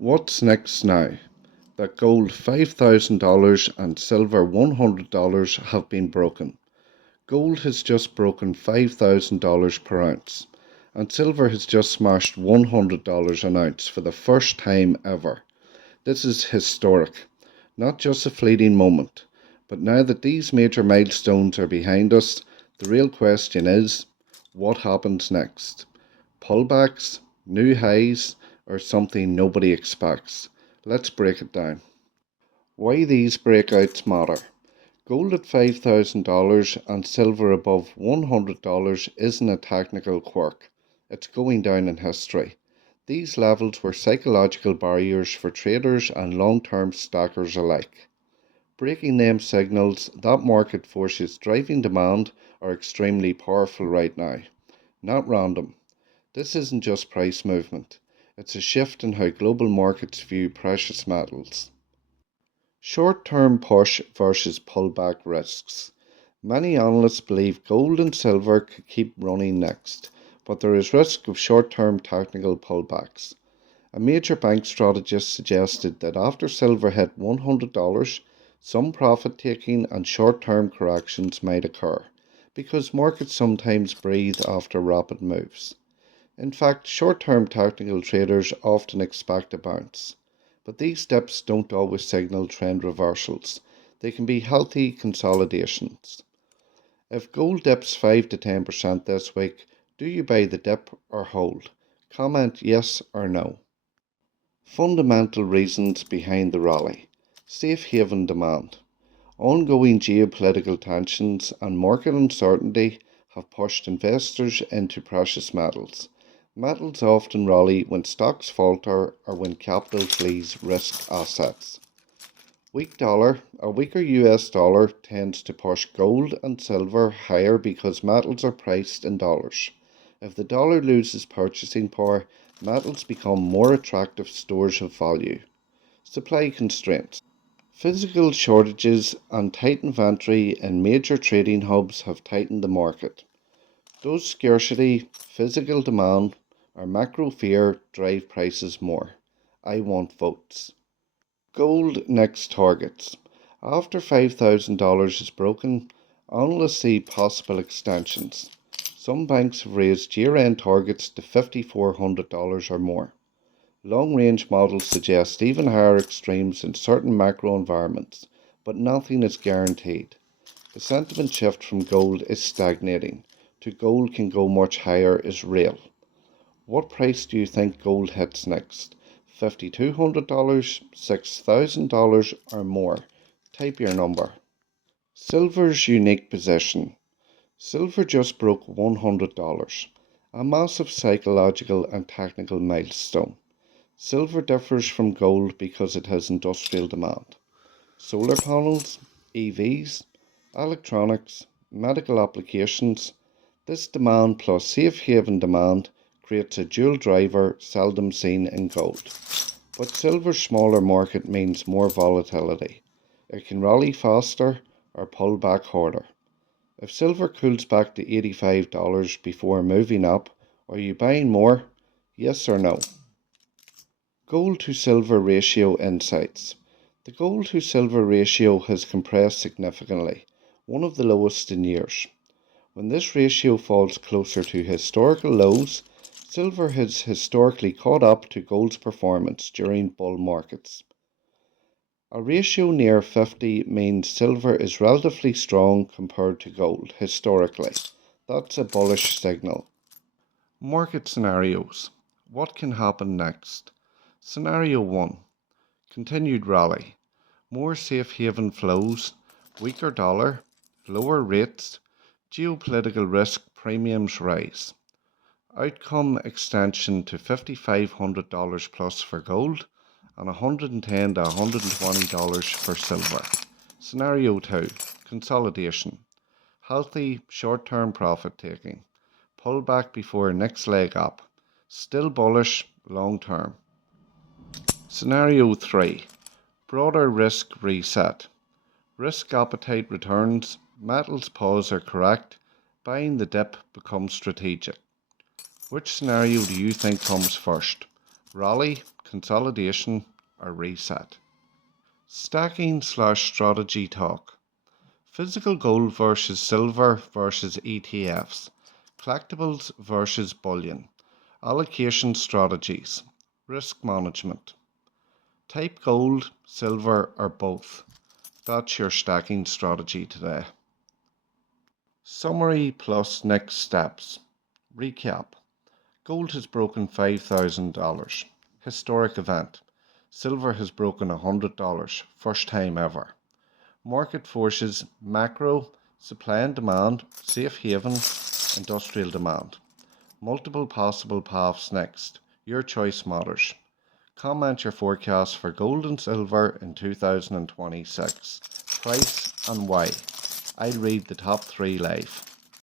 What's next now that gold $5,000 and silver $100 have been broken? Gold has just broken $5,000 per ounce, and silver has just smashed $100 an ounce for the first time ever. This is historic, not just a fleeting moment. But now that these major milestones are behind us, the real question is, what happens next? Pullbacks, new highs, or something nobody expects? Let's break it down. Why these breakouts matter. Gold at $5,000 and silver above $100 isn't a technical quirk. It's going down in history. These levels were psychological barriers for traders and long-term stackers alike. Breaking them signals that market forces driving demand are extremely powerful right now. Not random. This isn't just price movement. It's a shift in how global markets view precious metals. Short-term push versus pullback risks. Many analysts believe gold and silver could keep running next, but there is risk of short-term technical pullbacks. A major bank strategist suggested that after silver hit $100, some profit taking and short-term corrections might occur, because markets sometimes breathe after rapid moves. In fact, short-term technical traders often expect a bounce. But these dips don't always signal trend reversals. They can be healthy consolidations. If gold dips 5 to 10% this week, do you buy the dip or hold? Comment yes or no. Fundamental reasons behind the rally. Safe haven demand. Ongoing geopolitical tensions and market uncertainty have pushed investors into precious metals. Metals often rally when stocks falter or when capital flees risk assets. Weak dollar, a weaker US dollar tends to push gold and silver higher because metals are priced in dollars. If the dollar loses purchasing power, metals become more attractive stores of value. Supply constraints. Physical shortages and tight inventory in major trading hubs have tightened the market. Those scarcity, physical demand, or macro fear drive prices more. I want votes. Gold next targets. After $5,000 is broken, analysts see possible extensions. Some banks have raised year-end targets to $5,400 or more. Long-range models suggest even higher extremes in certain macro environments, but nothing is guaranteed. The sentiment shift from gold is stagnating to gold can go much higher is real. What price do you think gold hits next? $5,200, $6,000 or more? Type your number. Silver's unique position. Silver just broke $100, a massive psychological and technical milestone. Silver differs from gold because it has industrial demand. Solar panels, EVs, electronics, medical applications. This demand plus safe haven demand creates a dual driver seldom seen in gold. But silver's smaller market means more volatility. It can rally faster or pull back harder. If silver cools back to $85 before moving up, are you buying more? Yes or no? Gold to silver ratio insights. The gold to silver ratio has compressed significantly, one of the lowest in years. When this ratio falls closer to historical lows, silver has historically caught up to gold's performance during bull markets. A ratio near 50 means silver is relatively strong compared to gold historically. That's a bullish signal. Market scenarios. What can happen next? Scenario 1. Continued rally. More safe haven flows, weaker dollar, lower rates, geopolitical risk premiums rise. Outcome extension to $5,500 plus for gold and $110 to $120 for silver. Scenario 2. Consolidation. Healthy short-term profit taking. Pullback before next leg up. Still bullish long-term. Scenario 3. Broader risk reset. Risk appetite returns, metals pause or correct, buying the dip becomes strategic. Which scenario do you think comes first? Rally, consolidation, or reset. Stacking/strategy talk. Physical gold versus silver versus ETFs. Collectibles versus bullion. Allocation strategies. Risk management. Type gold, silver, or both. That's your stacking strategy today. Summary plus next steps. Recap. Gold has broken $5,000. Historic event. Silver has broken $100. First time ever. Market forces: macro, supply and demand, safe haven, industrial demand. Multiple possible paths next. Your choice matters. Comment your forecast for gold and silver in 2026. Price and why. I'll read the top 3 live.